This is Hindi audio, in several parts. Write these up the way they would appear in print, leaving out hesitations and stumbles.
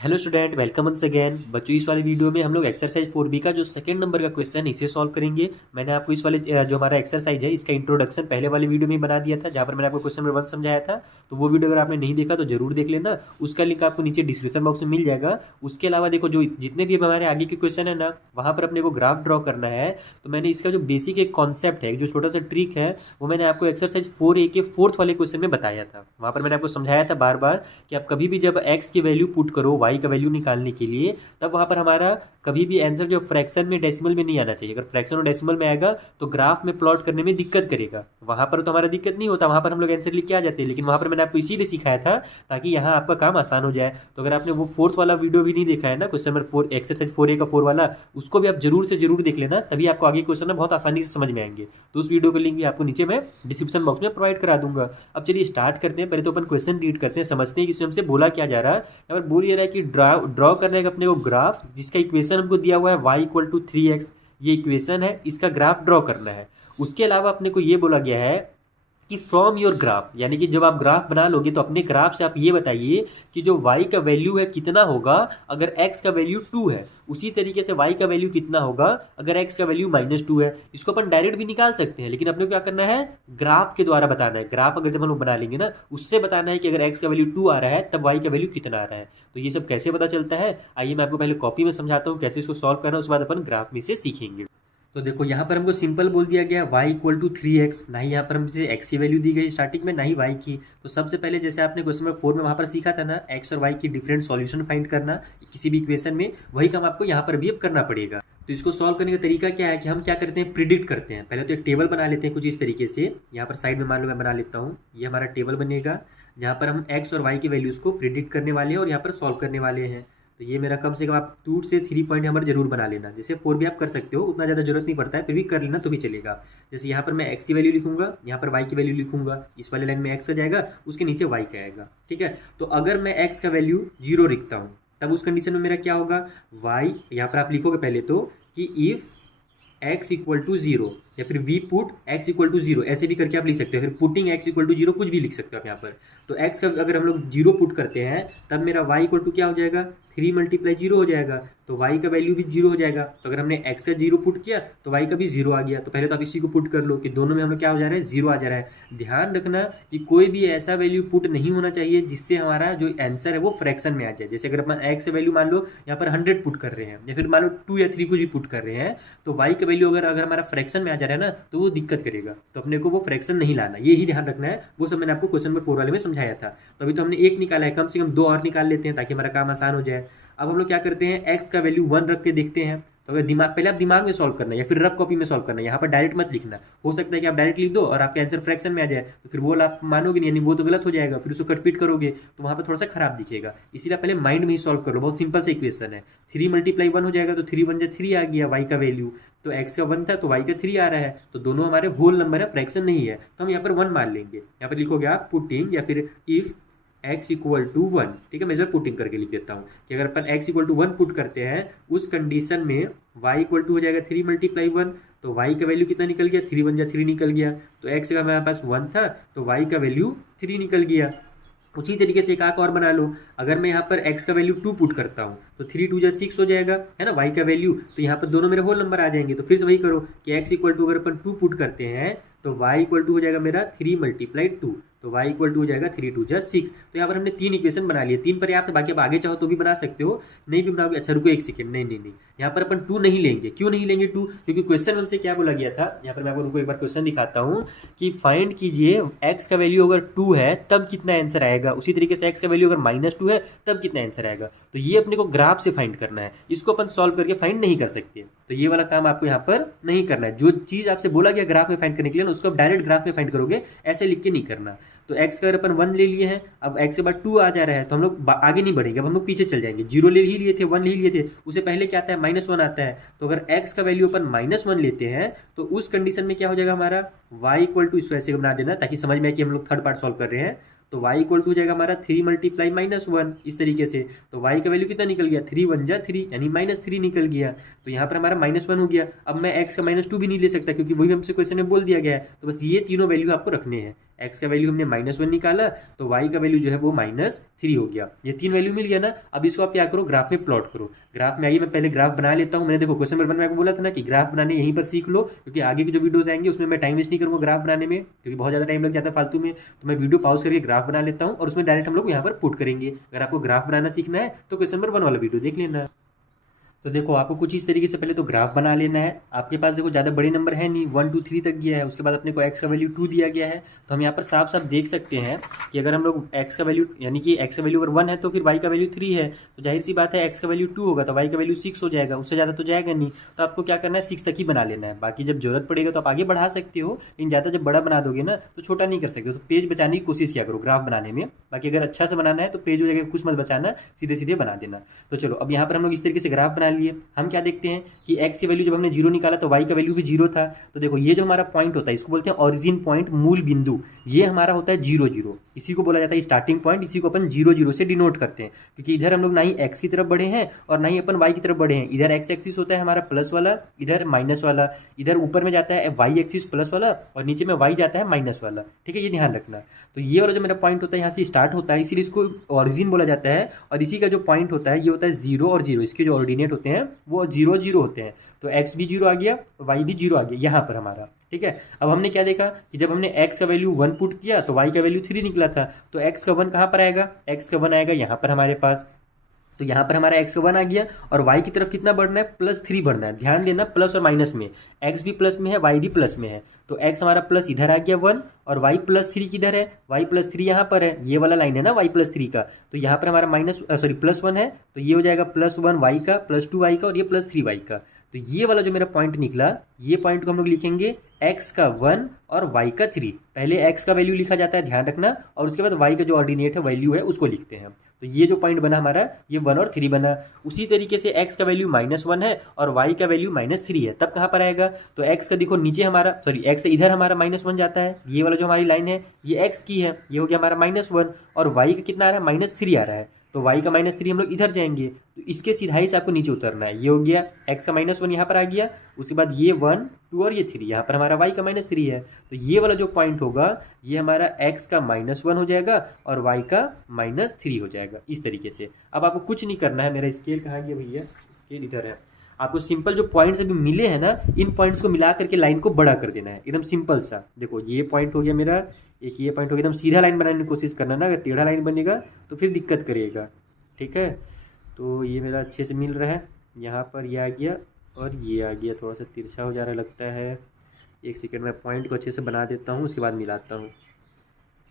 Hello student, welcome once again. बच्चों, इस वाली वीडियो में हम लोग एक्सरसाइज 4B का जो सेकंड नंबर का क्वेश्चन है इसे सॉल्व करेंगे। मैंने आपको इस वाले जो हमारा एक्सरसाइज है इसका इंट्रोडक्शन पहले वाली वीडियो में ही बना दिया था, जहाँ पर मैंने आपको क्वेश्चन नंबर 1 समझाया था। तो वो वीडियो अगर आपने नहीं देखा तो जरूर देख लेना, उसका लिंक आपको नीचे डिस्क्रिप्शन बॉक्स में मिल जाएगा। उसके अलावा देखो, जो जितने भी हमारे आगे के क्वेश्चन है ना, वहाँ पर अपने को ग्राफ ड्रॉ करना है। तो मैंने इसका जो बेसिक एक कॉन्सेप्ट है, जो छोटा सा ट्रिक है, वो मैंने आपको एक्सरसाइज 4A के फोर्थ वाले क्वेश्चन में बताया था। वहाँ पर मैंने आपको समझाया था बार बार कि आप कभी भी जब एक्स की वैल्यू पुट करो वाई का वैल्यू निकालने के लिए, तब वहाँ पर हमारा कभी भी आंसर जो फ्रैक्शन में डेसिमल में नहीं आना चाहिए। अगर फ्रैक्शन और डेसिमल में आएगा तो ग्राफ में प्लॉट करने में दिक्कत करेगा। वहाँ पर तो हमारा दिक्कत नहीं होता, वहाँ पर हम लोग आंसर लिख के आ जाते हैं। लेकिन वहाँ पर मैंने आपको इसीलिए सिखाया था ताकि यहाँ आपका काम आसान हो जाए। तो अगर आपने वो फोर्थ वाला वीडियो भी नहीं देखा है ना, क्वेश्चन नंबर 4 एक्सरसाइज 4A का 4 वाला, उसको भी आप जरूर से जरूर देख लेना, तभी आपको आगे क्वेश्चन ना बहुत आसानी से समझ में आएंगे। तो उस वीडियो का लिंक भी आपको नीचे मैं डिस्क्रिप्शन बॉक्स में प्रोवाइड करा दूंगा। अब चलिए स्टार्ट करते हैं। पहले तो अपन क्वेश्चन रीड करते हैं, समझते हैं कि इसमें हमसे बोला क्या जा रहा है। यहाँ पर बोल ये रहा है कि ड्रॉ करना है अपने को ग्राफ, जिसका इक्वेशन हमको दिया हुआ है y = 3x। ये इक्वेशन है, इसका ग्राफ ड्रॉ करना है। उसके अलावा अपने को ये बोला गया है कि फ्रॉम योर ग्राफ, यानी कि जब आप ग्राफ बना लोगे तो अपने ग्राफ से आप ये बताइए कि जो y का वैल्यू है कितना होगा अगर x का वैल्यू 2 है। उसी तरीके से y का वैल्यू कितना होगा अगर x का वैल्यू -2 है। इसको अपन डायरेक्ट भी निकाल सकते हैं, लेकिन अपने को क्या करना है, ग्राफ के द्वारा बताना है। ग्राफ अगर जब हम लोग बना लेंगे ना, उससे बताना है कि अगर x का वैल्यू 2 आ रहा है तब y का वैल्यू कितना आ रहा है। तो ये सब कैसे पता चलता है, आइए मैं आपको पहले कॉपी में समझाता हूँ कैसे इसको सॉल्व करना है, उसके बाद अपन ग्राफ में से सीखेंगे। तो देखो, यहाँ पर हमको सिंपल बोल दिया गया y = 3x। ना ही यहाँ पर हमसे x की वैल्यू दी गई स्टार्टिंग में, ना ही y की। तो सबसे पहले जैसे आपने क्वेश्चन नंबर 4 में वहाँ पर सीखा था ना, x और y की डिफरेंट सॉल्यूशन फाइंड करना किसी भी इक्वेशन में, वही काम आपको यहाँ पर भी अब करना पड़ेगा। तो इसको सॉल्व करने का तरीका क्या है कि हम क्या करते हैं, प्रिडिक्ट करते हैं। पहले तो एक टेबल बना लेते हैं कुछ इस तरीके से। यहाँ पर साइड में मान लो मैं बना लेता हूँ, ये हमारा टेबल बनेगा जहाँ पर हम x और y की वैल्यूज़ को प्रिडिक्ट करने वाले हैं और यहाँ पर सॉल्व करने वाले हैं। तो ये मेरा कम से कम आप 2 से 3 पॉइंट नंबर जरूर बना लेना। जैसे 4 भी आप कर सकते हो, उतना ज़्यादा जरूरत नहीं पड़ता है, फिर भी कर लेना तो भी चलेगा। जैसे यहाँ पर मैं x की वैल्यू लिखूंगा, यहाँ पर y की वैल्यू लिखूंगा। इस वाले लाइन में x का जाएगा, उसके नीचे y का आएगा। ठीक है, तो अगर मैं x का वैल्यू 0 लिखता हूँ तब उस कंडीशन में मेरा क्या होगा, y यहाँ पर आप लिखोगे पहले तो कि इफ़ x = 0, या फिर वी पुट x = 0, ऐसे भी करके आप लिख सकते हो। फिर पुटिंग x = 0 कुछ भी लिख सकते हो आप यहाँ पर। तो x का अगर हम लोग 0 पुट करते हैं तब मेरा y = क्या हो जाएगा, 3 × 0 हो जाएगा। तो y का वैल्यू भी 0 हो जाएगा। तो अगर हमने x का 0 पुट किया तो y का भी 0 आ गया। तो पहले तो आप इसी को पुट कर लो कि दोनों में हम लोग क्या हो जा रहा है, 0 आ जा रहा है। ध्यान रखना कि कोई भी ऐसा वैल्यू पुट नहीं होना चाहिए जिससे हमारा जो आंसर है वो फ्रैक्शन में आ जाए। जैसे अगर अपन x वैल्यू मान लो यहाँ पर 100 पुट कर रहे हैं, या फिर मान लो 2 या 3 कुछ भी पुट कर रहे हैं, तो y का वैल्यू अगर हमारा फ्रैक्शन में आ जा रहा है ना, तो वो दिक्कत करेगा। तो अपने को वो फ्रैक्शन नहीं लाना, ये ही ध्यान रखना है। वो सब मैंने आपको क्वेश्चन नंबर 4 वाले में समझाया था। तो अभी तो हमने एक निकाला है, कम से कम 2 और निकाल लेते हैं ताकि हमारा काम आसान हो जाए। अब हम लोग क्या करते हैं, x का वैल्यू 1 रख के देखते हैं। तो अगर दिमाग, पहले आप दिमाग में सॉल्व करना है या फिर रफ कॉपी में सॉल्व करना है, यहाँ पर डायरेक्ट मत लिखना। हो सकता है कि आप डायरेक्ट लिख दो और आपका आंसर फ्रैक्शन में आ जाए, तो फिर वो आप मानोगे नहीं, यानी वो तो गलत हो जाएगा। फिर उसको कटपीट करोगे तो वहाँ पर थोड़ा सा खराब दिखेगा। इसीलिए पहले माइंड में ही सॉल्व करो। बहुत सिंपल सा इक्वेशन है, 3 × 1 हो जाएगा, तो 3 × 1 = 3 आ गया y का वैल्यू। तो x का 1 था तो y का 3 आ रहा है, तो दोनों हमारे होल नंबर है, फ्रैक्शन नहीं है। तो हम यहाँ पर 1 मान लेंगे। यहाँ पर लिखोगे आप पुटिंग या फिर इफ x = 1। ठीक है, मैं इस बार पुटिंग करके लिख देता हूँ कि अगर अपन x = 1 पुट करते हैं, उस कंडीशन में y = हो जाएगा 3 × 1। तो y का वैल्यू कितना निकल गया, 3 × 1 = 3 निकल गया। तो x का हमारे पास 1 था तो y का वैल्यू 3 निकल गया। उसी तरीके से एक आंक और बना लो। अगर मैं यहाँ पर x का वैल्यू 2 पुट करता हूँ तो 3 × 2 = 6 हो जाएगा, है ना, y का वैल्यू। तो यहाँ पर दोनों मेरे होल नंबर आ जाएंगे। तो फिर से वही करो कि x = अगर अपन 2 पुट करते हैं तो y = हो जाएगा मेरा 3 × 2। तो y = हो जाएगा 3 × 2 = 6। तो यहाँ पर हमने 3 इक्वेशन बना लिए। 3 पर्याप्त है, बाकी आप आगे चाहो तो भी बना सकते हो, नहीं भी बनाओगे। अच्छा रुको एक सेकेंड, नहीं नहीं नहीं, यहाँ पर अपन 2 नहीं लेंगे। क्यों नहीं लेंगे 2, क्योंकि क्वेश्चन हमसे क्या बोला गया था। यहाँ पर मैं आपको एक बार क्वेश्चन दिखाता हूँ कि फाइंड कीजिए x का वैल्यू अगर 2 है तब कितना आंसर आएगा, उसी तरीके से x का वैल्यू अगर -2 है तब कितना आंसर आएगा। तो ये अपने को ग्राफ से फाइंड करना है, इसको अपन सॉल्व करके फाइंड नहीं कर सकते। तो ये वाला काम आपको यहाँ पर नहीं करना है। जो चीज़ आपसे बोला गया ग्राफ में फाइंड करने के लिए ना, उसको आप डायरेक्ट ग्राफ में फाइंड करोगे, ऐसे लिख के नहीं करना। तो x का अगर अपन 1 ले लिए हैं, अब x के बाद 2 आ जा रहा है, तो हम लोग आगे नहीं बढ़ेंगे, अब हम लोग पीछे चल जाएंगे। 0 ले ही लिए थे, 1 ले ही लिए थे, उससे पहले क्या आता है, -1 आता है। तो अगर x का वैल्यू अपन -1 लेते हैं तो उस कंडीशन में क्या हो जाएगा हमारा, y = इसको ऐसे बना देना ताकि समझ में आए कि हम लोग थर्ड पार्ट सॉल्व कर रहे हैं। तो y इक्वल टू हो जाएगा हमारा 3 मल्टीप्लाई -1 इस तरीके से। तो y का वैल्यू कितना निकल गया, 3 1 जा 3 यानी -3 निकल गया। तो यहाँ पर हमारा -1 हो गया। अब मैं x का -2 भी नहीं ले सकता क्योंकि वही हमसे क्वेश्चन में बोल दिया गया है। तो बस ये तीनों वैल्यू आपको रखने हैं। x का वैल्यू हमने -1 निकाला तो y का वैल्यू जो है वो -3 हो गया। ये 3 वैल्यू मिल गया ना। अब इसको आप क्या करो, ग्राफ में प्लॉट करो। ग्राफ में आइए, मैं पहले ग्राफ बना लेता हूँ। मैंने देखो क्वेश्चन नंबर 1 में आपको बोला था ना कि ग्राफ बनाने यहीं पर सीख लो, क्योंकि आगे के जो वीडियोस आएंगे उसमें मैं टाइम वेस्ट नहीं करूँगा ग्राफ बनाने में, क्योंकि बहुत ज़्यादा टाइम लग जाता है फालतू में। तो मैं वीडियो पॉज करके ग्राफ बना लेता हूँ और उसमें डायरेक्ट हम लोग यहाँ पर पुट करेंगे। अगर आपको ग्राफ बनाना सीखना है तो क्वेश्चन नंबर 1 वाला वीडियो देख लेना। तो देखो आपको कुछ इस तरीके से पहले तो ग्राफ बना लेना है। आपके पास देखो ज़्यादा बड़े नंबर है नहीं, 1 2 3 तक गया है। उसके बाद अपने को x का वैल्यू 2 दिया गया है। तो हम यहाँ पर साफ साफ देख सकते हैं कि अगर हम लोग x का वैल्यू यानी कि x का वैल्यू अगर 1 है तो फिर y का वैल्यू 3 है। तो जाहिर सी बात है x का वैल्यू 2 होगा तो y का वैल्यू 6 हो जाएगा, उससे ज़्यादा तो जाएगा नहीं। तो आपको क्या करना है, 6 तक ही बना लेना है। बाकी जब जरूरत पड़ेगा तो आप आगे बढ़ा सकते हो, लेकिन ज़्यादा जब बड़ा बना दोगे ना तो छोटा नहीं कर सकते। तो पेज बचाने की कोशिश किया करो ग्राफ बनाने में। बाकी अगर अच्छा से बनाना है तो पेज हो जाएगा, कुछ मत बचाना, सीधे सीधे बना देना। तो चलो अब यहाँ पर हम लोग इस तरीके से ग्राफ बना लिए। हम क्या देखते हैं कि x की वैल्यू जब हमने 0 निकाला तो y का वैल्यू भी 0 था। तो देखो ये जो हमारा पॉइंट होता है इसको बोलते हैं ओरिजिन पॉइंट, मूल बिंदु। ये हमारा होता है 0 0, इसी को बोला जाता है स्टार्टिंग पॉइंट। इसी को अपन 0 0 से डिनोट करते हैं, क्योंकि इधर हम लोग ना ही x की तरफ बढ़े हैं और ना ही अपन y की तरफ बढ़े हैं। इधर x एक्सिस होता है हमारा प्लस वाला, इधर माइनस वाला। इधर ऊपर में जाता है y एक्सिस प्लस वाला और नीचे में y जाता है माइनस वाला। ठीक है, ये ध्यान रखना। तो ये वाला जो मेरा पॉइंट होता है यहाँ से स्टार्ट होता है, इसीलिए इसको ओरिजिन बोला जाता है। और इसी का जो पॉइंट होता है ये होता है 0 और 0, इसके जो ऑर्डिनेट होते हैं वो 0 0 होते हैं। तो x भी 0 आ गया, y भी 0 आ गया यहाँ पर हमारा। ठीक है, अब हमने क्या देखा कि जब हमने x का वैल्यू 1 पुट किया तो y का वैल्यू 3 निकला था। तो x का 1 कहाँ पर आएगा, x का 1 आएगा यहाँ पर हमारे पास। तो यहाँ पर हमारा x का 1 आ गया और y की तरफ कितना बढ़ना है, +3 बढ़ना है। ध्यान देना प्लस और माइनस में, x भी प्लस में है y भी प्लस में है। तो x हमारा प्लस इधर आ गया 1 और y +3 किधर है, y +3 यहाँ पर है। ये वाला लाइन है ना y +3 का। तो यहाँ पर हमारा +1 है, तो ये हो जाएगा +1 y का, +2 y का और ये +3 y का। तो ये वाला जो मेरा पॉइंट निकला, ये पॉइंट को हम लोग लिखेंगे x का 1 और y का 3। पहले x का वैल्यू लिखा जाता है, ध्यान रखना, और उसके बाद y का जो ऑर्डिनेट है वैल्यू है उसको लिखते हैं। तो ये जो पॉइंट बना हमारा, ये 1 और 3 बना। उसी तरीके से x का वैल्यू -1 है और y का वैल्यू -3 है, तब कहाँ पर आएगा, तो x का देखो नीचे हमारा x से इधर हमारा -1 जाता है। ये वाला जो हमारी लाइन है ये x की है, ये हो गया हमारा -1 और y का कितना आ रहा है, -3 आ रहा है। तो y का -3 हम लोग इधर जाएंगे, तो इसके सीधाई से आपको नीचे उतरना है। ये हो गया x का -1 यहाँ पर आ गया, उसके बाद ये 1 2 और ये 3, यहाँ पर हमारा y का -3 है। तो ये वाला जो पॉइंट होगा ये हमारा x का -1 हो जाएगा और y का -3 हो जाएगा, इस तरीके से। अब आपको कुछ नहीं करना है। मेरा स्केल कहाँ गया भैया, स्केल इधर है। आपको सिंपल जो पॉइंट्स अभी मिले हैं ना, इन पॉइंट्स को मिला करके लाइन को बड़ा कर देना है, एकदम सिंपल सा। देखो ये पॉइंट हो गया मेरा, एक ये पॉइंट हो गया। एकदम सीधा लाइन बनाने की कोशिश करना ना, अगर टेढ़ा लाइन बनेगा तो फिर दिक्कत करिएगा। ठीक है, तो ये मेरा अच्छे से मिल रहा है। यहाँ पर ये आ गया और ये आ गया, थोड़ा सा तिरछा हो जा रहा लगता है। एक सेकंड में पॉइंट को अच्छे से बना देता हूँ, उसके बाद मिलाता हूँ।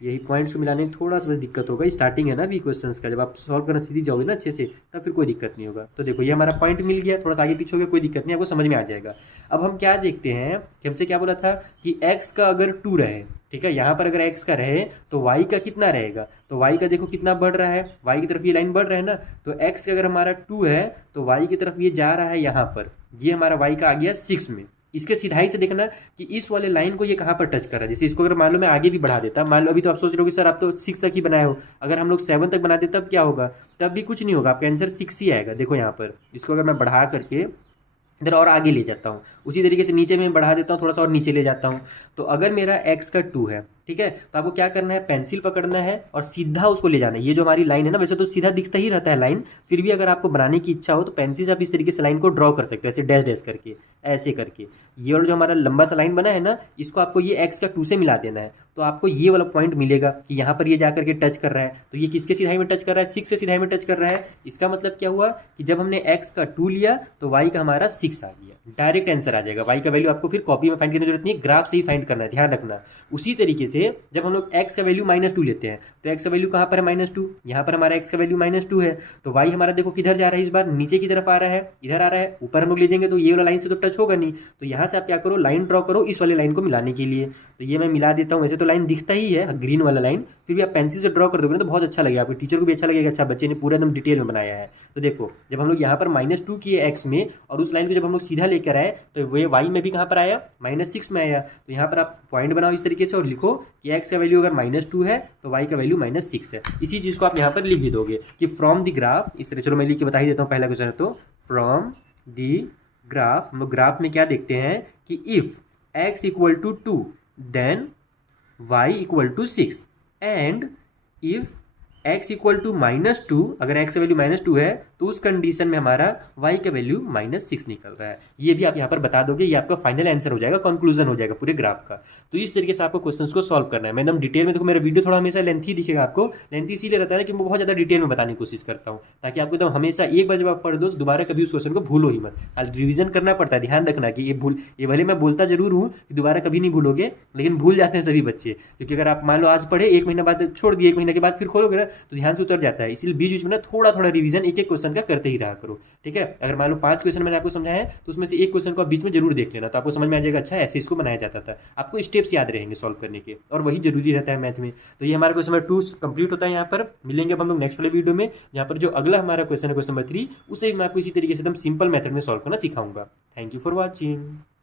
यही पॉइंट्स को मिलाने में थोड़ा सा बस दिक्कत होगा, स्टार्टिंग है ना अभी क्वेश्चंस का। जब आप सॉल्व करना सीधी जाओगे ना अच्छे से, तब फिर कोई दिक्कत नहीं होगा। तो देखो ये हमारा पॉइंट मिल गया, थोड़ा सा आगे पीछे हो गया, कोई दिक्कत नहीं, आपको समझ में आ जाएगा। अब हम क्या देखते हैं कि हमसे क्या बोला था कि x का अगर 2 रहे, ठीक है, यहाँ पर अगर x का रहे तो y का कितना रहेगा। तो y का देखो कितना बढ़ रहा है, y की तरफ ये लाइन बढ़ रहा है ना। तो x का अगर हमारा 2 है तो y की तरफ ये जा रहा है यहाँ पर, ये हमारा y का आ गया 6 में। इसके सिधाई से देखना कि इस वाले लाइन को ये कहाँ पर टच कर रहा है। जैसे इसको अगर मान लो मैं आगे भी बढ़ा देता, मान लो अभी तो आप सोच रहे हो कि सर आप तो 6 तक ही बनाए हो, अगर हम लोग 7 तक बना दे तब क्या होगा, तब भी कुछ नहीं होगा, आपका आंसर 6 ही आएगा। देखो यहाँ पर इसको अगर मैं बढ़ा करके इधर और आगे ले जाता हूँ, उसी तरीके से नीचे में बढ़ा देता हूँ, थोड़ा सा और नीचे ले जाता हूँ। तो अगर मेरा x का 2 है, ठीक है, तो आपको क्या करना है, पेंसिल पकड़ना है और सीधा उसको ले जाना है। ये जो हमारी लाइन है ना, वैसे तो सीधा दिखता ही रहता है लाइन, फिर भी अगर आपको बनाने की इच्छा हो तो पेंसिल से आप इस तरीके से लाइन को ड्रॉ कर सकते हो, ऐसे डैश डैश करके, ऐसे करके। ये वाला जो हमारा लंबा सा लाइन बना है ना, इसको आपको ये x का 2 से मिला देना है। तो आपको ये वाला पॉइंट मिलेगा कि यहाँ पर ये जाकर के टच कर रहा है। तो ये किसके सिधाई में टच कर रहा है, 6 से सिधाई में टच कर रहा है। इसका मतलब क्या हुआ कि जब हमने x का 2 लिया तो y का हमारा 6 आ गया, डायरेक्ट आंसर आ जाएगा। y का वैल्यू आपको फिर कॉपी में फाइंड करने की जरूरत नहीं है, ग्राफ से ही फाइंड करना है, ध्यान रखना। उसी तरीके से जब हम लोग x का वैल्यू -2 लेते हैं तो x का वैल्यू कहाँ पर है, -2, यहाँ पर हमारा x का वैल्यू -2 है। तो y हमारा देखो किधर जा रहा है, इस बार नीचे की तरफ आ रहा है, इधर आ रहा है। ऊपर हम लोग ले जाएंगे तो ये वाला लाइन से तो टच होगा नहीं, तो यहाँ से आप क्या करो, लाइन ड्रॉ करो इस वाले लाइन को मिलाने के लिए। तो ये मैं मिला देता हूँ। वैसे तो लाइन दिखता ही है ग्रीन वाला लाइन, फिर भी आप पेंसिल से ड्रॉ कर दोगे ना तो बहुत अच्छा लगेगा, आपके टीचर को भी अच्छा लगेगा, अच्छा बच्चे ने पूरा एकदम डिटेल में बनाया है। तो देखो जब हम लोग यहाँ पर -2 किए एक्स में और उस लाइन को जब हम लोग सीधा लेकर आए तो वे वाई में भी कहाँ पर आया, -6 में आया। तो यहाँ पर आप पॉइंट बनाओ इस तरीके से और लिखो कि एक्स का वैल्यू अगर -2 है तो वाई का वैल्यू -6 है। इसी चीज़ को आप यहाँ पर लिख भी दोगे कि फ्रॉम द ग्राफ, इस तरह, चलो मैं लिख के बता ही देता हूँ पहला क्वेश्चन है। तो फ्रॉम द ग्राफ, हम लोग ग्राफ में क्या देखते हैं कि if x equal to 2 then y equal to 6 and if x equal to -2, अगर x का वैल्यू -2 है तो उस कंडीशन में हमारा y का वैल्यू -6 निकल रहा है। ये भी आप यहाँ पर बता दोगे, ये आपका फाइनल आंसर हो जाएगा, कंक्लूजन हो जाएगा पूरे ग्राफ का। तो इस तरीके से आपको क्वेश्चंस को सॉल्व करना है। मैं एकदम डिटेल में, देखो मेरा वीडियो थोड़ा हमेशा लेंथी दिखेगा आपको, लेंथी इसीलिए रहता है कि मैं बहुत ज़्यादा डिटेल में बताने की कोशिश करता हूँ, ताकि आपको एकदम हमेशा एक बार जब आप पढ़ दो तो दोबारा कभी उस क्वेश्चन को भूलो ही मत। रिविजन करना पड़ता है, ध्यान रखना कि ये भले मैं बोलता जरूर हूँ कि दोबारा कभी नहीं भूलोगे, लेकिन भूल जाते हैं सभी बच्चे, क्योंकि अगर आप मान लो आज पढ़े, 1 महीना बाद छोड़ दिए, 1 महीने के बाद फिर खोलोगे ना तो ध्यान से उतर जाता है। इसलिए बीच बीच में ना थोड़ा थोड़ा रिवीजन एक एक क्वेश्चन का करते ही रहा करो, ठीक है। अगर मान लो 5 क्वेश्चन मैंने आपको समझाया है तो उसमें से एक क्वेश्चन को आप बीच में जरूर देख लेना, तो आपको समझ में आ जाएगा अच्छा ऐसे इसको बनाया जाता था, आपको स्टेप्स याद रहेंगे सॉल्व करने के, और वही जरूरी रहता है मैथ में। तो ये हमारा क्वेश्चन नंबर 2 कंप्लीट होता है। यहाँ पर मिलेंगे अब हम लोग नेक्स्ट वाले वीडियो में, यहाँ पर जो अगला हमारा क्वेश्चन है क्वेश्चन नंबर 3, उसे मैं आपको इसी तरीके से एकदम सिंपल मेथड में सॉल्व करना सिखाऊंगा। Thank you for watching.